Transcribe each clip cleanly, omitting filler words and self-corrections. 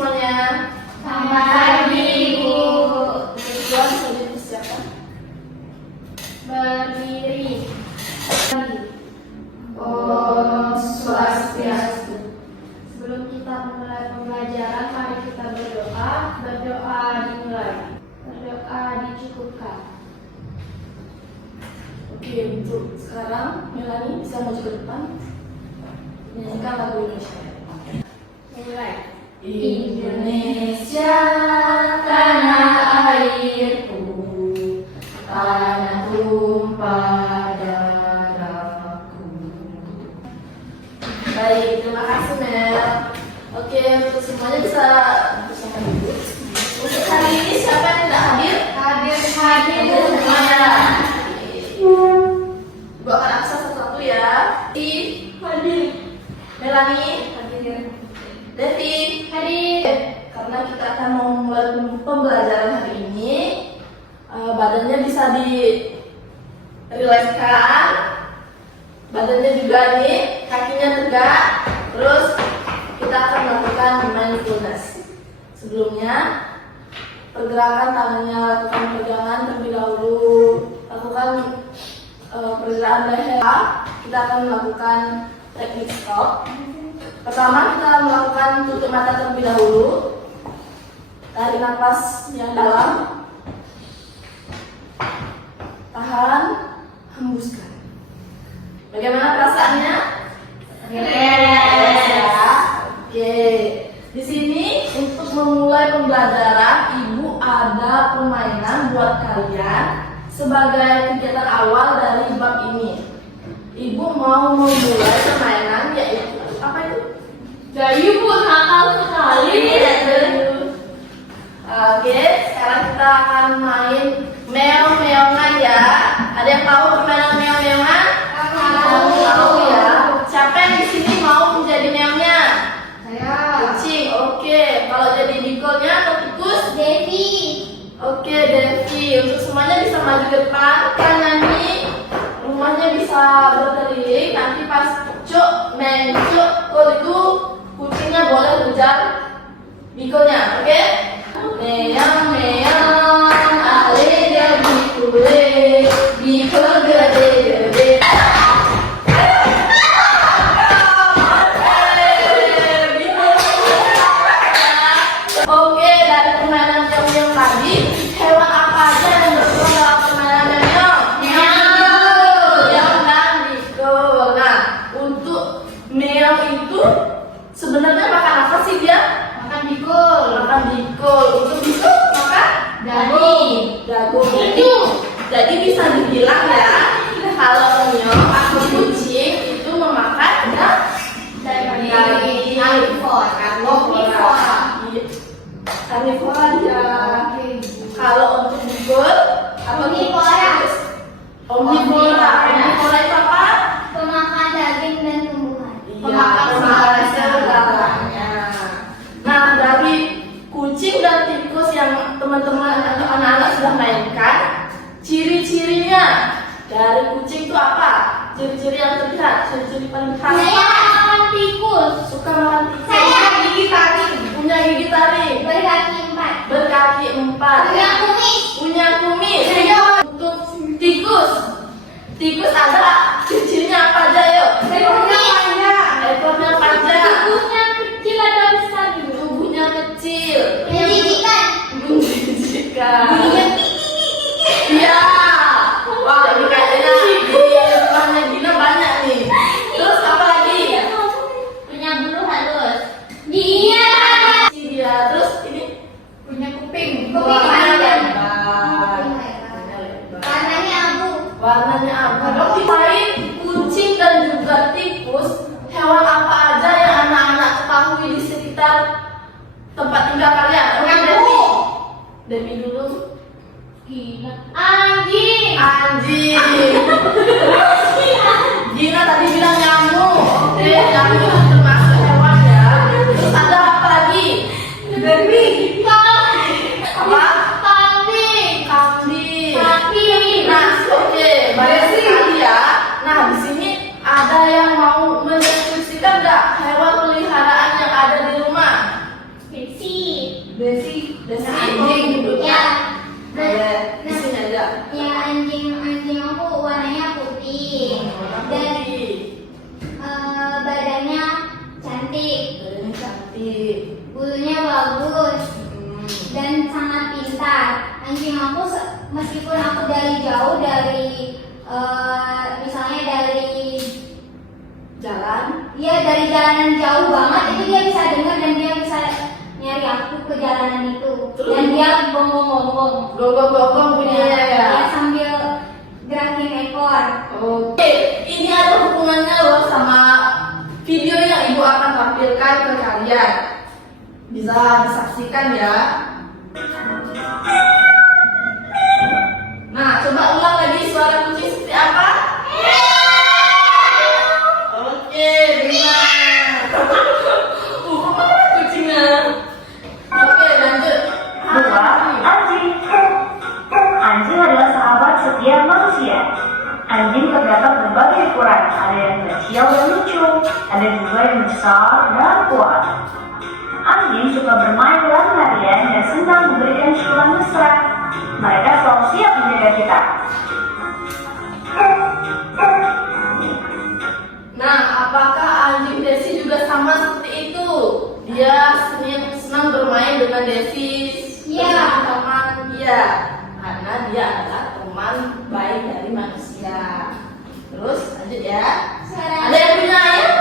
semuanya. Selamat pagi, Ibu. Tuan sudah dipersiapkan. Berdiri. Om Swastiastu. Sebelum kita mulai pembelajaran, mari kita berdoa. Berdoa dimulai. Berdoa dicukupkan. Oke, untuk sekarang Melani bisa maju ke depan menyanyikan lagu Indonesia. Mulai. Indonesia, tanah airku, tanah tumpah darahku. Baik, terima kasih Mel. Oke, untuk semuanya bisa bersama dulu. Untuk hari ini siapa yang tidak hadir? Hadir Semuanya. Bawakan aksa satu-satu ya. Hadir. Melani. Hadir. Devi. Hadir. Karena kita akan memulai pembelajaran hari ini, badannya bisa dirilekskan, badannya juga nih, kakinya tegak, terus kita akan melakukan mindfulness. Sebelumnya, pergerakan tangannya, lakukan pegangan terlebih dahulu, lakukan pergerakan leher. Kita akan melakukan teknik stop. Pertama kita melakukan tutup mata terlebih dahulu. Tarik nafas yang dalam. Tahan, hembuskan. Bagaimana perasaannya? Relax. Ya. Oke. Di sini untuk memulai pembelajaran, Ibu ada permainan buat kalian sebagai kegiatan awal dari bab ini. Ibu mau memulai permainan yaitu apa itu? Gayu Bu, nakal sekali. Oke, sekarang kita akan main meong-meongan ya. Ada yang tahu permainan meong-meongan? Tahu ya. Siapa yang di sini mau menjadi meongnya? Saya. Kucing. Oke, kalau jadi Nikolnya atau tikus? Devi. Oke, Devi. Untuk semuanya bisa maju depan. Kan nanti rumahnya bisa berkeliling. Nanti pas cuk, mencuk, kalau itu kucingnya boleh kejar Nikolnya. Oke? Meong meong, ale jadi kue, Niko gede-gede. Oke, dari permainan meong tadi, hewan apa aja yang berperan dalam permainan meong? Meong dan Niko. Nah, untuk meong itu sebenarnya makan apa sih dia? Makan bikul. Makan bikul. Untuk bikul makan Daging. jagung. Jadi bisa dibilang ya, kalau meong atau kucing itu memakan daging. Karnivora ya. Kalau untuk bikul Omnivora. Omnivora itu apa? Pemakan daging dan tumbuhan. Pemakan segalanya. Nah, dari kucing dan tikus yang teman-teman atau anak-anak sudah mainkan, ciri-cirinya dari kucing itu apa? Ciri-ciri yang terlihat, ciri-ciri paling khas. Saya makan tikus. Suka makan tikus. Saya gigi taring. Punya gigi taring. Berkaki 4. Berkaki 4. Punya kumis. Punya kumis. Saya. Untuk tikus, tikus ada ciri-cirinya apa aja yuk? Ekornya panjang. Ekornya panjang. Tubuhnya kecil atau besar gitu. Tubuhnya kecil. Menjijikan. Menjijikan. Bunyinya Iya. Wah, ini kayaknya di rumahnya Gina banyak nih. Terus apa lagi? punya bulu halus. Dia Iya. Terus ini punya kuping. warnanya Kuping panjang. lebar. Warnanya abu. Warnanya apa? Dok, lain kucing dan juga tikus, hewan apa aja yang anak-anak ketahui di sekitar tempat tinggal kalian? Oke, Devi. Devi dulu. Gila. Anjing. Anjing. Gina tadi bilang nyamuk. Oke, nyamuk itu termasuk hewan ya. Terus ada apa lagi? Devi. Apa? Kambing. Kambing. Sapi. Nah, oke, banyak sekali ya. Nah, di sini ada yang mau mendeskripsikan nggak hewan peliharaan yang ada di rumah? Besi. Desi anjing duduknya. Ya. Boleh. Di sini aja. Ya anjing aku warnanya putih. Dan badannya cantik. Badannya cantik. Bulunya bagus dan sangat pintar. Anjing aku meskipun aku dari jauh misalnya dari Jalan. ya dari jalanan jauh banget itu dia bisa dengar dan dia bisa nyari aku ke jalanan itu. Dan dia gonggong-gonggong. Gonggong-gonggong bunyinya ya. Dia sambil gerakin ekor. Oke, ini ada hubungannya loh sama video yang ibu akan tampilkan ke kalian. Bisa disaksikan ya. Nah, coba ulang lagi suara kucing seperti apa? Oke, benar. Kucingnya. Oke, lanjut. 2. Anjing. Anjing adalah sahabat setia manusia. Anjing terdapat berbagai ukuran, ada yang kecil dan lucu, ada juga yang besar dan kuat. Anjing suka bermain lari-larian dan senang memberikan ciuman mesra. Mereka selalu siap menjaga kita. Nah, apakah anjing Desi juga sama seperti itu? Dia senang bermain dengan Desi. Iya. Teman, iya. Karena dia adalah teman baik dari manusia. Terus lanjut ya. Ada yang punya ayam?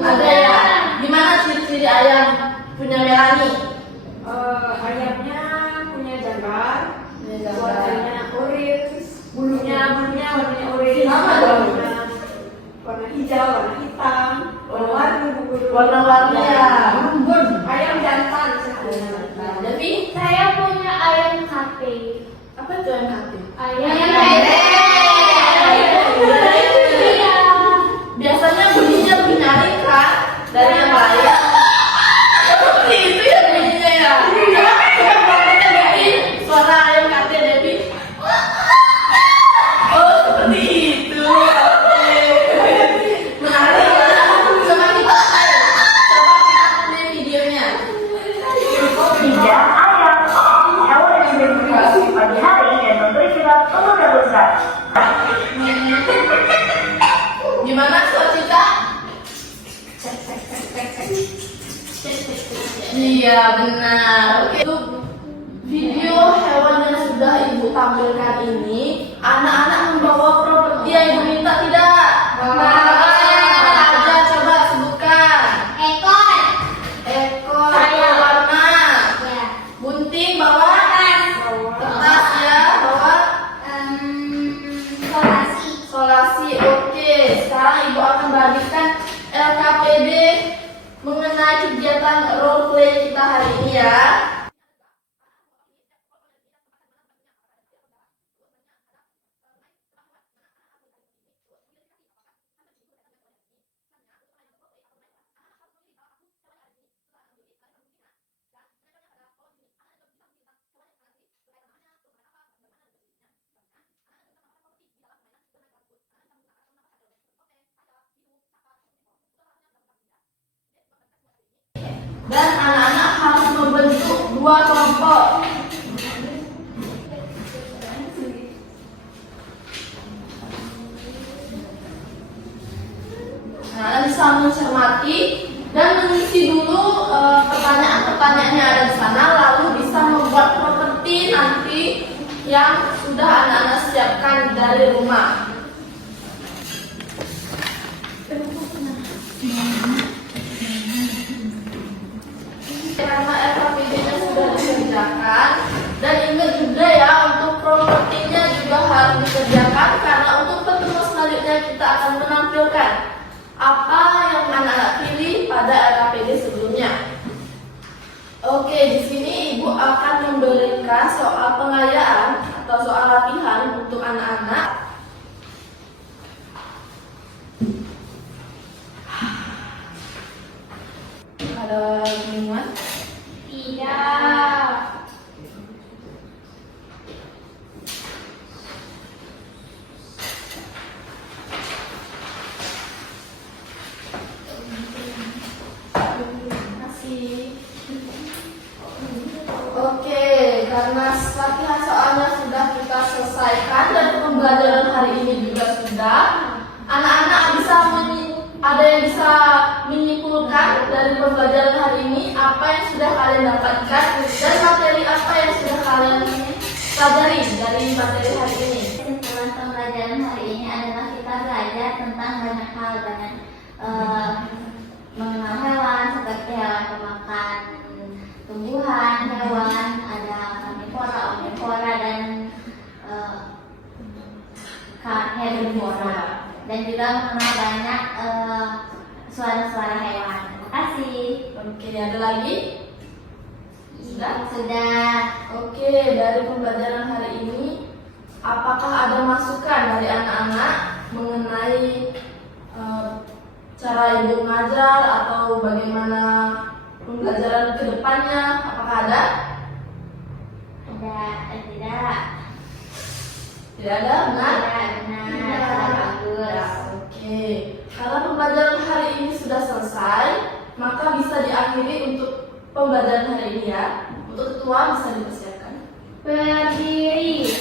Ada ya. Gimana ciri-ciri ayam punya Melani? Ayamnya punya jangkar, Punya jangkar. warnanya orange, bulunya warnanya orange, Sama dong. warna hijau, warna hitam, warna-warni bulu. Warna-warni ya. Ayam jantan. Nah, jadi Saya punya ayam kafe. apa itu yang hati? Ayam kafe. Iya. Biasanya bunyinya bunyi nyaring kan dari yang lain. Seperti itu ya bunyinya ya. Coba kita bikin suara ayam kate Devi. Oh seperti itu. Oke. Menarik ya. Coba kita play videonya. 3. Ayam. Hewan yang sering bergerak di pagi hari dan memberi kita penuh dan besar. Gimana Cita? Iya benar. Oke. Untuk video hewan yang sudah ibu tampilkan ini, anak-anak membawa properti yang ibu minta tidak? Apa aja coba sebutkan. Ekor. Ekor, Ayam. warna, Ya. bunting bawa, kertas ya bawa, Kolasi. solasi. Oke, sekarang ibu akan bagikan LKPD mengenai kegiatan role play kita hari ini ya. Dan anak-anak harus membentuk dua kelompok. Nah, bisa mencermati dan mengisi dulu pertanyaan-pertanyaan yang ada di sana, lalu bisa membuat properti nanti yang sudah anak-anak siapkan dari rumah. Karena LKPD-nya sudah dikerjakan, dan ingat juga ya untuk propertinya juga harus dikerjakan karena untuk pertemuan selanjutnya kita akan menampilkan apa yang anak-anak pilih pada LKPD sebelumnya. Oke, di sini ibu akan memberikan soal pengayaan atau soal latihan untuk anak-anak. Ada kebingungan? Tidak. Terima kasih. selesaikan dan pembelajaran hari ini juga sudah. Anak-anak ada yang bisa menyimpulkan dari pembelajaran hari ini apa yang sudah kalian dapatkan dan materi apa yang sudah kalian pelajari dari materi hari ini. Kesimpulan pembelajaran hari ini adalah kita belajar tentang banyak hal, mengenal hewan seperti hewan pemakan tumbuhan, hewan, ada karnivora, omnivora, dan herbivora, dan juga mengenal banyak suara-suara hewan. Terima kasih. Oke, ada lagi? Sudah. Oke, dari pembelajaran hari ini, apakah ada masukan dari anak-anak mengenai cara ibu mengajar atau bagaimana pembelajaran ke depannya? Apakah ada? Tidak. Tidak ada, benar? Benar. Bagus. Ya, oke. Karena pembelajaran hari ini sudah selesai, maka bisa diakhiri untuk pembelajaran hari ini ya. Untuk ketua bisa dipersiapkan. Berdiri.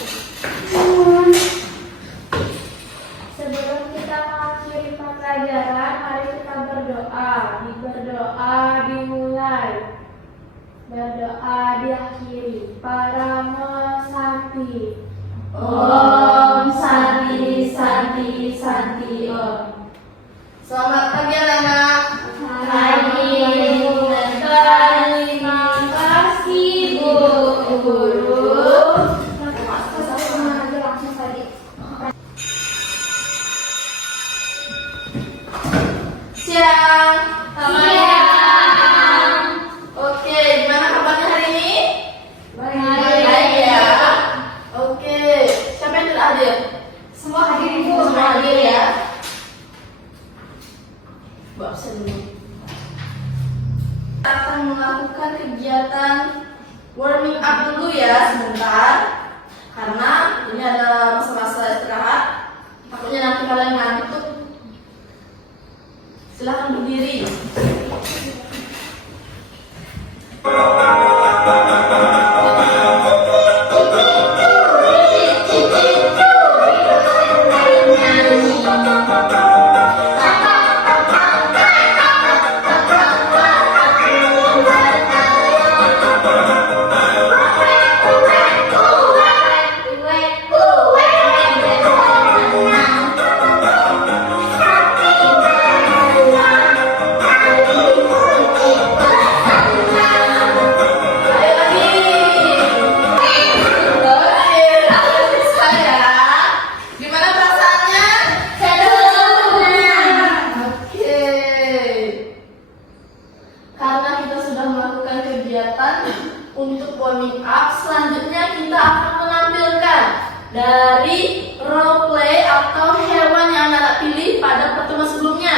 Sebelum kita mengakhiri pembelajaran, mari kita berdoa. Berdoa dimulai, berdoa diakhiri. Paramo Santi. Om Santi Santi Santi Om. Selamat pagi anak-anak. Pagi. Terima kasih Bu Guru. Langsung tadi. Siang. Siang. Oke, gimana kabarnya hari ini? Baik. Baik ya. Oke, siapa yang tidak hadir? Semua hadir Ibu. Semua hadir ya. Bu absen dulu. Kita akan melakukan kegiatan warming up dulu ya sebentar, karena ini ada masa-masa istirahat. Takutnya nanti kalian ngantuk. Silahkan berdiri. Ayo lagi. Oke, langsung bisa ya. Gimana perasaannya? Oke. Karena kita sudah melakukan kegiatan untuk warming up, selanjutnya kita akan menampilkan dari role play atau hewan yang anak pilih pada pertemuan sebelumnya.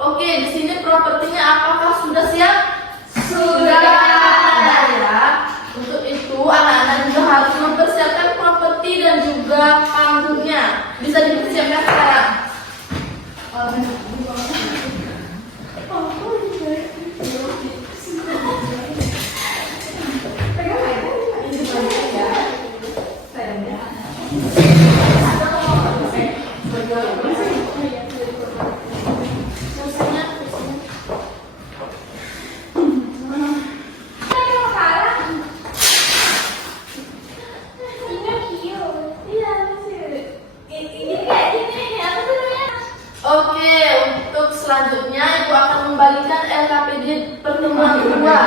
Oke, di sini propertinya apakah sudah siap? Sudah ya. Untuk itu anak-anak juga harus mempersiapkan properti dan juga panggungnya. Bisa dipersiapkan sekarang. Oke, untuk selanjutnya Ibu akan membagikan LKPD pertemuan kedua.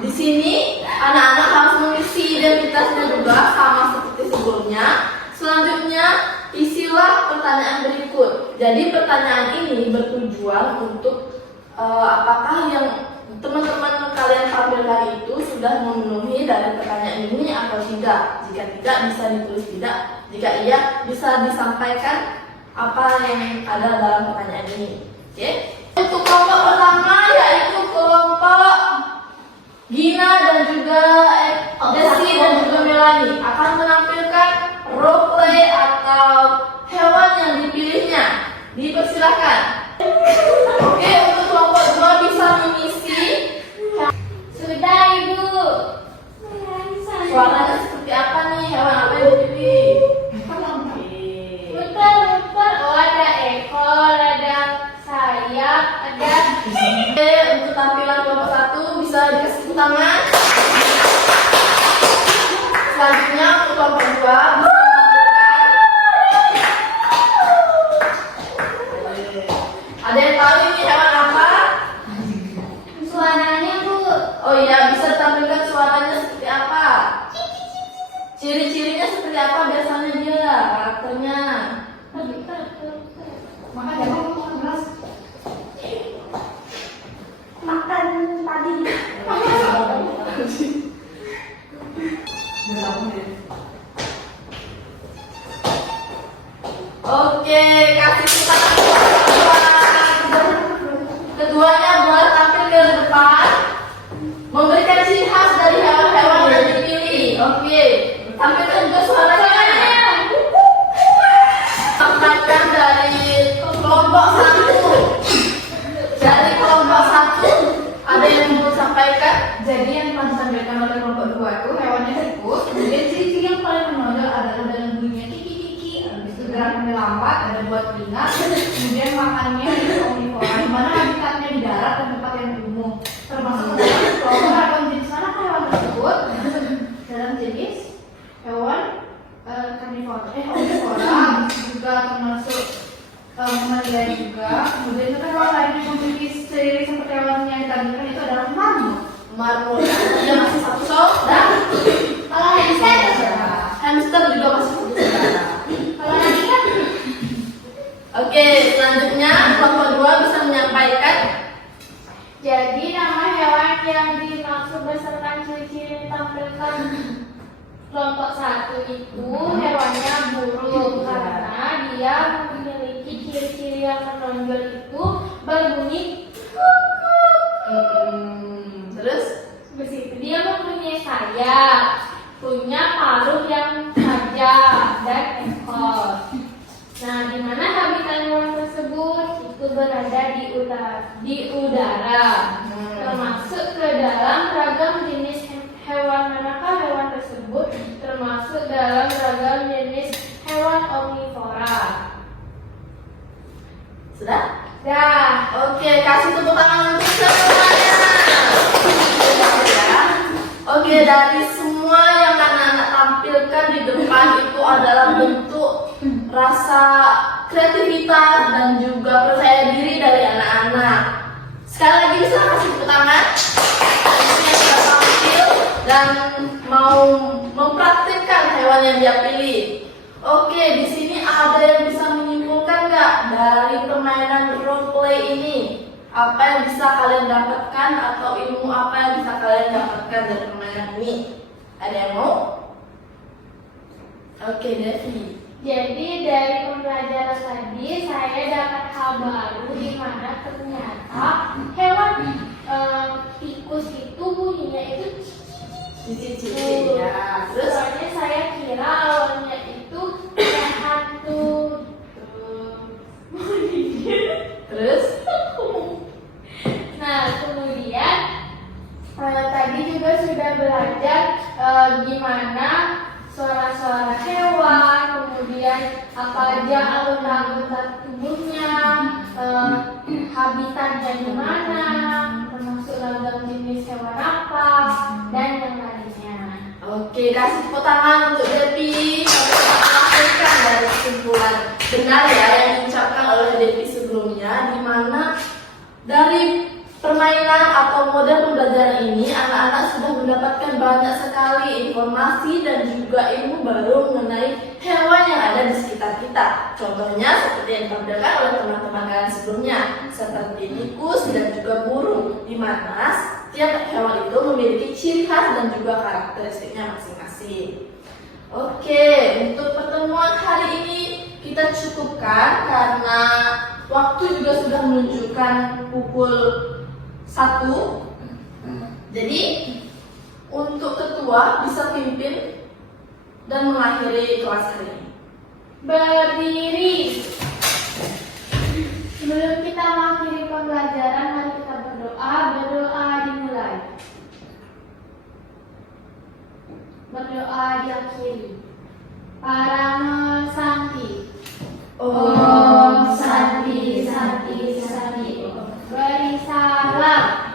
Di sini anak-anak harus mengisi identitasnya juga sama seperti sebelumnya. Selanjutnya isilah pertanyaan berikut. Jadi pertanyaan ini bertujuan untuk apakah yang teman-teman kalian tampilkan itu sudah memenuhi dari pertanyaan ini atau tidak. Jika tidak bisa ditulis tidak. Jika iya bisa disampaikan apa yang ada dalam pertanyaan ini. Oke? Untuk kelompok pertama yaitu kelompok Gina dan juga Desi dan juga Melani akan menampilkan role play atau hewan yang dipilihnya. Dipersilakan. Oke, untuk kelompok dua bisa mengisi. Sudah Ibu. Suaranya seperti apa nih? Hewan apa yang dipilih? dikasih tepuk tangan. Selanjutnya untuk kelompok 2 bisa melakukan. Ada yang tahu ini hewan apa? Suaranya Bu. Oh iya, bisa tampilkan suaranya seperti apa? Ciri-cirinya seperti apa biasanya dia, karakternya? Makan ya, makan beras. Makan tadi. Oke, kasih kita keduanya boleh tampil ke depan, memberikan ciri khas dari hewan-hewan yang dipilih. Oke, tampilkan juga suaranya. Sampaikan dari kelompok 1. Dari kelompok 1 ada yang mau sampaikan? Jadi yang telah ditampilkan oleh kelompok 2 itu hewannya tikus. Kemudian ciri-ciri yang paling menonjol adalah dalam bunyinya kiki-kiki. Habis itu gerakannya lambat, ada buat telinga. Kemudian makannya itu omnivora, di mana habitatnya di darat dan tempat yang umum. Termasuk dalam kelompok ragam jenis mana hewan tersebut dalam jenis hewan omnivora, juga termasuk mamalia juga. Kemudian itu kan hewan lain yang memiliki ciri seperti hewan yang ditampilkan itu adalah marmut. Marmut. Dia masih satu dan Kalau hamster, hamster juga masih satu. kalau lagi kan Oke, selanjutnya kelompok 2 bisa menyampaikan. jadi nama hewan yang dimaksud beserta ciri-ciri ditampilkan kelompok 1 itu hewannya burung karena dia memiliki ciri-ciri yang menonjol itu berbunyi Terus Habis itu dia mempunyai sayap, punya paruh yang tajam dan ekor. Nah, di mana habitat hewan tersebut itu berada di udara, termasuk ke dalam ragam jenis hewan. Manakah hewan tersebut termasuk dalam ragam jenis hewan omnivora? sudah? Dah. Oke, kasih tepuk tangan untuk semuanya. Oke, dari semua yang anak-anak tampilkan di depan itu adalah bentuk rasa kreativitas dan juga percaya diri dari anak-anak. Sekali lagi bisa kasih tepuk tangan yang sudah tampil dan mau mempraktikkan hewan yang dia pilih. Oke, di sini ada yang bisa menyimpulkan nggak dari permainan role play ini? Apa yang bisa kalian dapatkan atau ilmu apa yang bisa kalian dapatkan dari permainan ini? Ada yang mau? Oke, Devi. Jadi dari pembelajaran tadi saya dapat hal baru di mana ternyata hewan tikus itu bunyinya itu Cici-cici ya. Terus soalnya saya kira awalnya itu kayak hantu. terus Nah kemudian tadi juga sudah belajar gimana suara-suara hewan, kemudian apa aja anggota-anggota tubuhnya, habitatnya di mana, termasuk ragam jenis hewan apa, dan yang lainnya. Oke, kasih tepuk tangan untuk Devi. Lakukan dari kesimpulan benar ya yang diucapkan oleh Devi sebelumnya, di mana dari permainan atau model pembelajaran ini anak-anak sudah mendapatkan banyak sekali informasi dan juga ilmu baru mengenai hewan yang ada di sekitar kita. Contohnya seperti yang ditampilkan oleh teman-teman kalian sebelumnya, seperti tikus dan juga burung, di mana setiap hewan itu memiliki ciri khas dan juga karakteristiknya masing-masing. Oke, untuk pertemuan hari ini kita cukupkan karena waktu juga sudah menunjukkan pukul 1. Jadi untuk ketua bisa pimpin dan mengakhiri kelas hari ini. Berdiri. Sebelum kita mengakhiri pembelajaran, mari kita berdoa. Berdoa dimulai. Berdoa diakhiri. Parama Santi. Om Santi Santi Santi. Beri salam.